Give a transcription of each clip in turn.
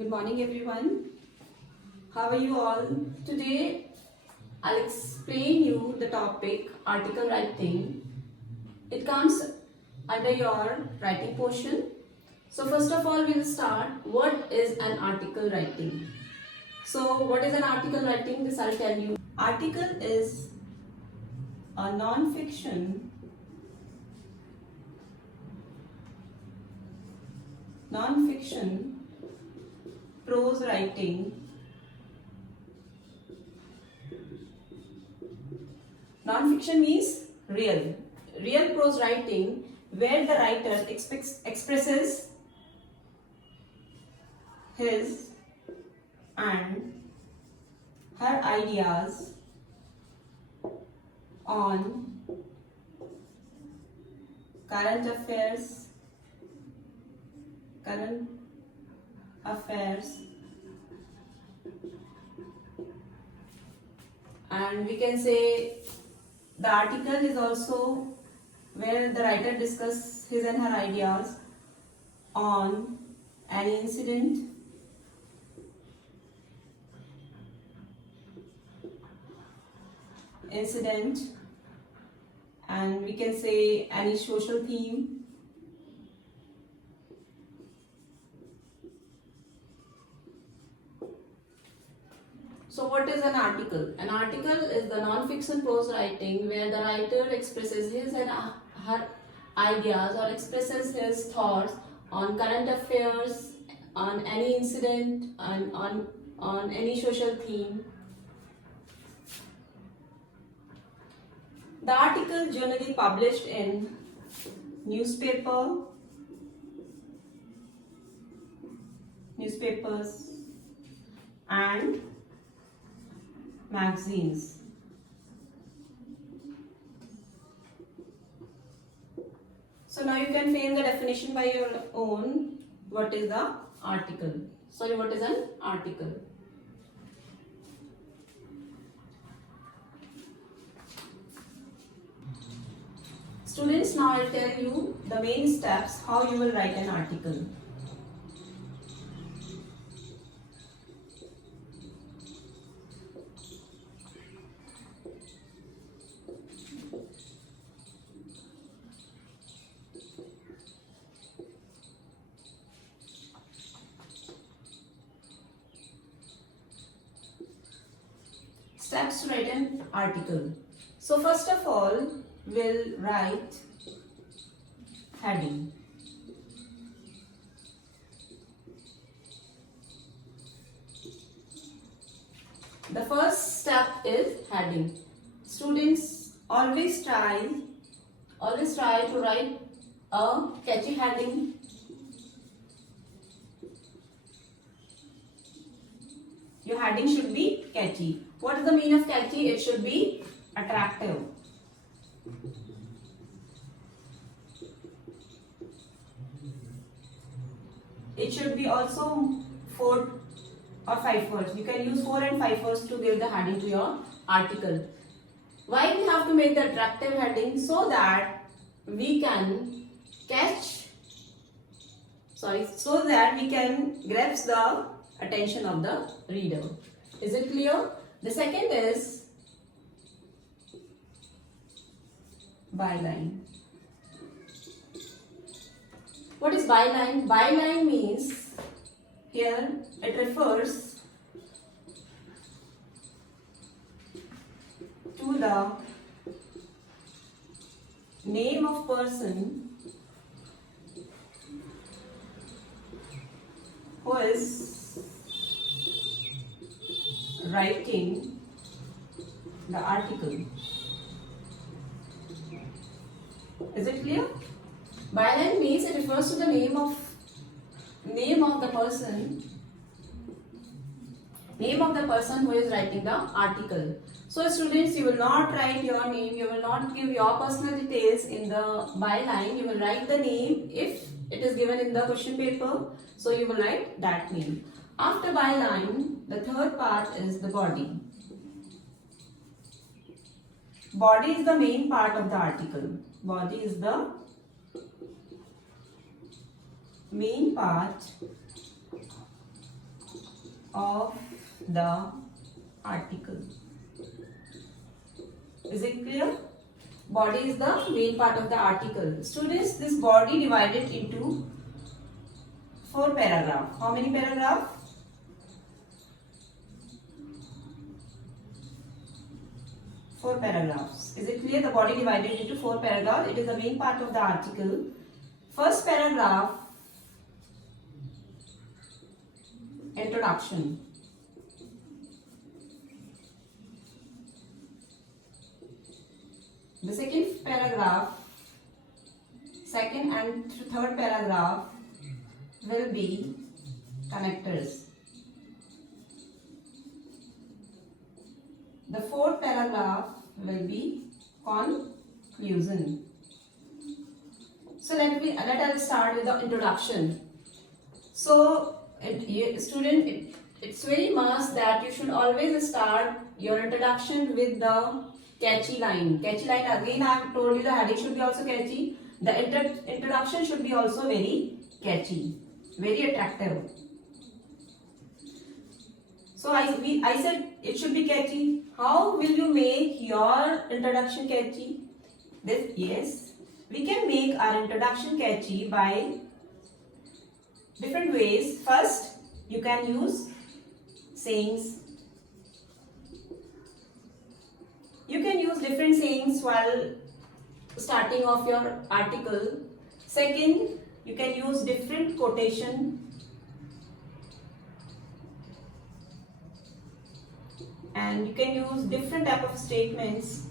Good morning everyone. How are you all? Today I'll explain you the topic article writing. It comes under your writing portion. So first of all we'll start what is an article writing. So what is an article writing? This I'll tell you. Article is a non-fiction prose writing. Non-fiction means real prose writing where the writer expresses his and her ideas on current affairs and we can say the article is also where the writer discusses his and her ideas on any incident, and we can say any social theme. So what is an article? An article is the non-fiction prose writing where the writer expresses his and her ideas or expresses his thoughts on current affairs, on any incident, and on any social theme. The article generally published in newspapers and magazines. So now you can frame the definition by your own. What is the article? Sorry, what is an article? Students, now I'll tell you the main steps how you will write an article. Steps to write an article. So first of all, we'll write heading. The first step is heading. Students, always try to write a catchy heading. Your heading should be catchy. What is the meaning of catchy? It should be attractive. It should be also 4 or 5 words. You can use 4 and 5 words to give the heading to your article. Why we have to make the attractive heading? So that we can grasp the attention of the reader. Is it clear? The second is byline. What is byline? Byline means, here it refers to the name of person who is writing the article. Is it clear? Byline means it refers to the name of the person who is writing the article. So students, you will not write your name, you will not give your personal details in the byline. You will write the name if it is given in the question paper. So you will write that name. After byline, the third part is the body. Body is the main part of the article. Body is the main part of the article. Is it clear? Body is the main part of the article. Students, this body divided into 4 paragraphs. How many paragraphs? 4 paragraphs. Is it clear? The body divided into 4 paragraphs. It is the main part of the article. First paragraph, introduction. The second paragraph, second and third paragraph will be connectors. The fourth paragraph will be conclusion. So let us start with the introduction. So it's very must that you should always start your introduction with the catchy line. Catchy line, again I have told you the heading should be also catchy. The introduction should be also very catchy, very attractive. So I said it should be catchy. How will you make your introduction catchy? Yes, we can make our introduction catchy by different ways. First, you can use sayings. You can use different sayings while starting off your article. Second, you can use different quotation. And you can use different type of statements.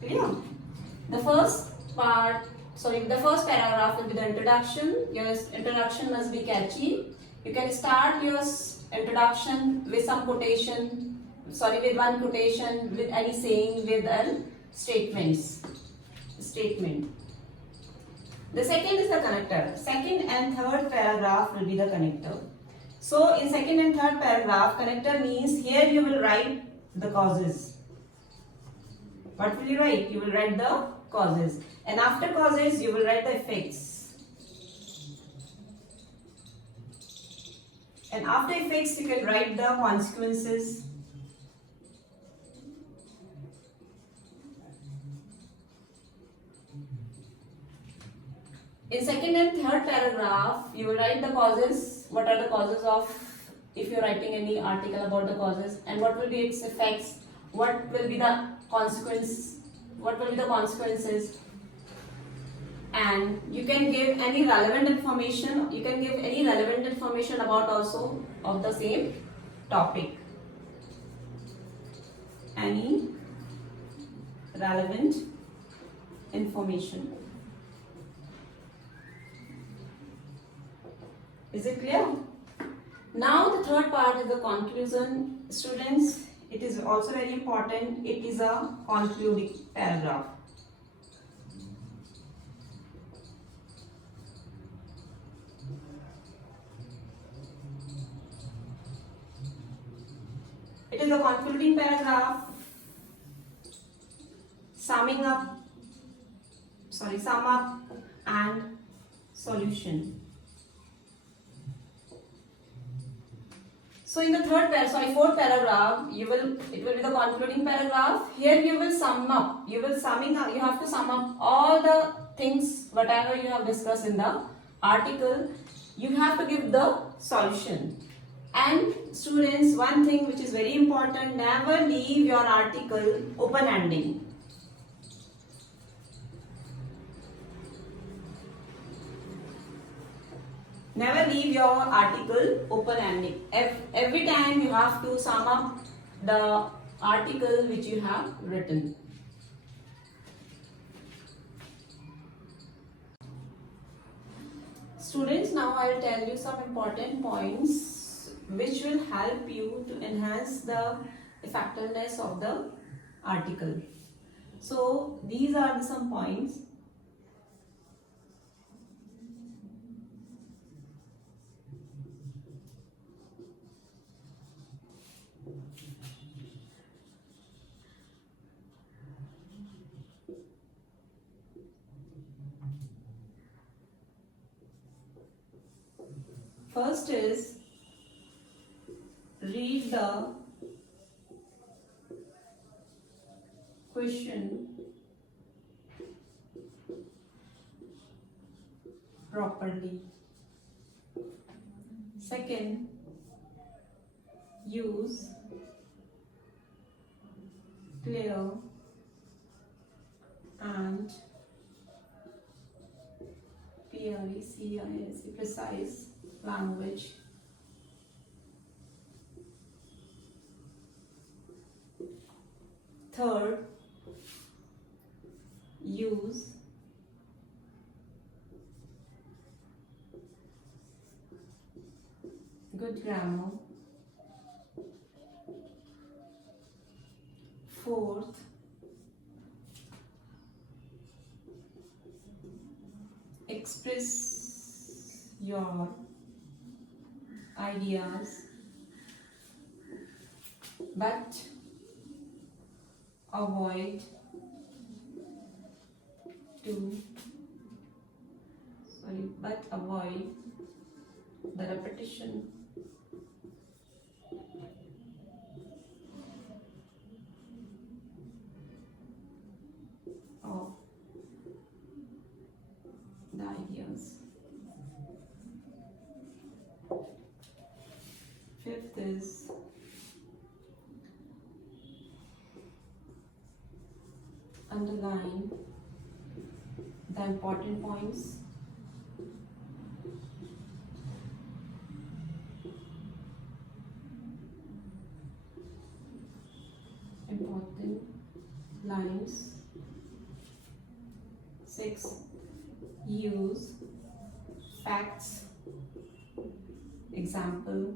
Clear? The first paragraph will be the introduction. Your introduction must be catchy. You can start your introduction with some quotation, with one quotation, with any saying, with a statement. The second is the connector. Second and third paragraph will be the connector. So in second and third paragraph, connector means here you will write the causes. What will you write? You will write the causes. And after causes, you will write the effects. And after effects, you can write the consequences. In second and third paragraph, you will write the causes. What are the causes of, if you are writing any article about the causes, and what will be its effects, what will be the consequences, and you can give any relevant information. You can give any relevant information about also of the same topic. Any relevant information. Is it clear? Now the third part is the conclusion. Students, it is also very important. It is a concluding paragraph. It is a concluding paragraph, sum up and solution. So in the fourth paragraph, it will be the concluding paragraph. Here you will sum up. You have to sum up all the things, whatever you have discussed in the article. You have to give the solution. And students, one thing which is very important, never leave your article open-ending. Never leave your article open-ending. Every time you have to sum up the article which you have written. Students, now I will tell you some important points which will help you to enhance the effectiveness of the article. So these are some points. First is read the question properly. Second, use clear and precise language. Third, use good grammar. Fourth, express your ideas but avoid the repetition of the ideas. Fifth is underline the important points. Important lines. 6. Use facts, example,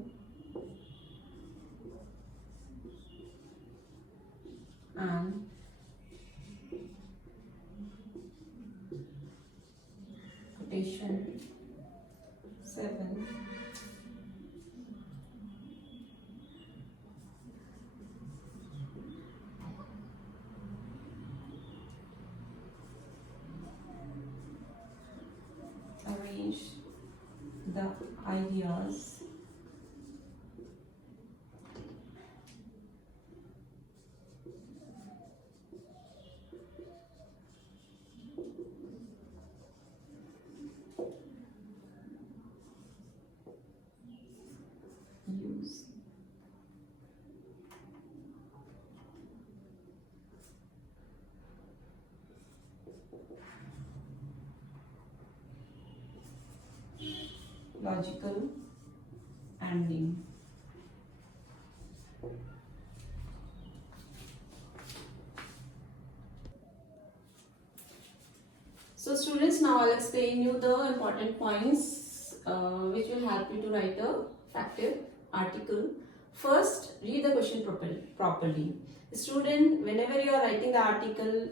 and quotation. 7. Arrange the ideas use logical ending. So students, now I'll explain you the important points which will help you to write a factive article. First, read the question properly. Student, whenever you are writing the article,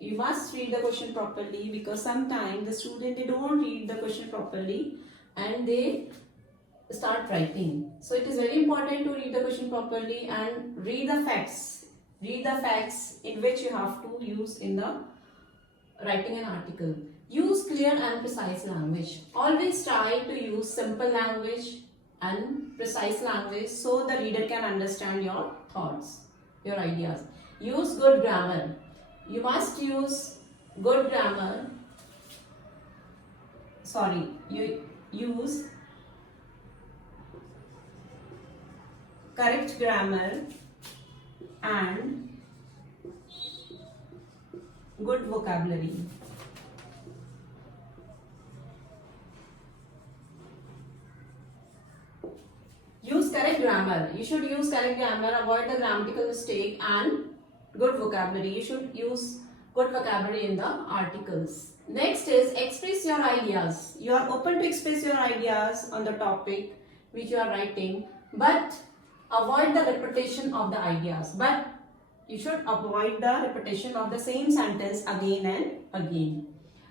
you must read the question properly, because sometimes the student, they don't read the question properly and they start writing. So it is very important to read the question properly and read the facts. Read the facts in which you have to use in the writing an article. Use clear and precise language. Always try to use simple language and precise language so the reader can understand your thoughts, your ideas. Use good grammar. You must use good grammar. You use correct grammar and good vocabulary. Use correct grammar. You should use correct grammar, avoid the grammatical mistake, and good vocabulary. You should use good vocabulary in the articles. Next is express your ideas. You are open to express your ideas on the topic which you are writing, but avoid the repetition of the ideas. But you should avoid the repetition of the same sentence again and again.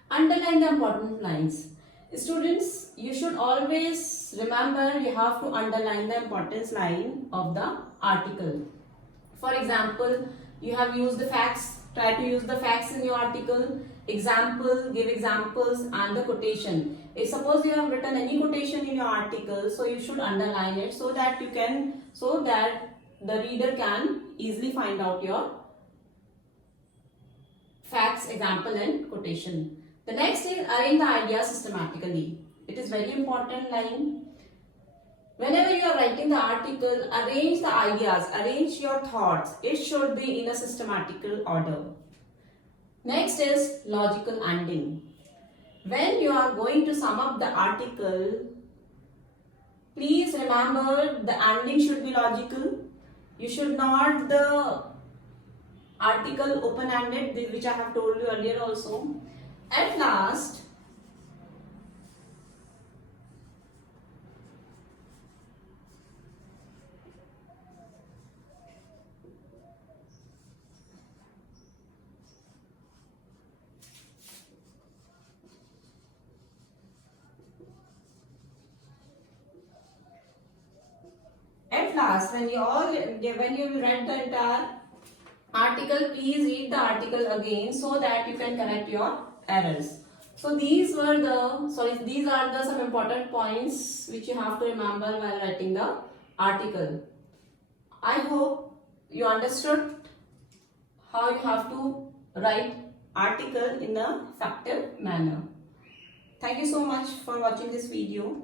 Underline the important lines. Students, you should always remember you have to underline the importance line of the article. For example, you have used the facts Try to use the facts in your article, example, give examples and the quotation. If suppose you have written any quotation in your article, so you should underline it so that the reader can easily find out your facts, example and quotation. The next is arrange the ideas systematically. It is very important line. Whenever you are writing the article, arrange the ideas, arrange your thoughts. It should be in a systematical order. Next is logical ending. When you are going to sum up the article, please remember the ending should be logical. You should not the article open-ended, which I have told you earlier also. At last, when you read the entire article, please read the article again so that you can correct your errors. So these are the some important points which you have to remember while writing the article. I hope you understood how you have to write article in a effective manner. Thank you so much for watching this video.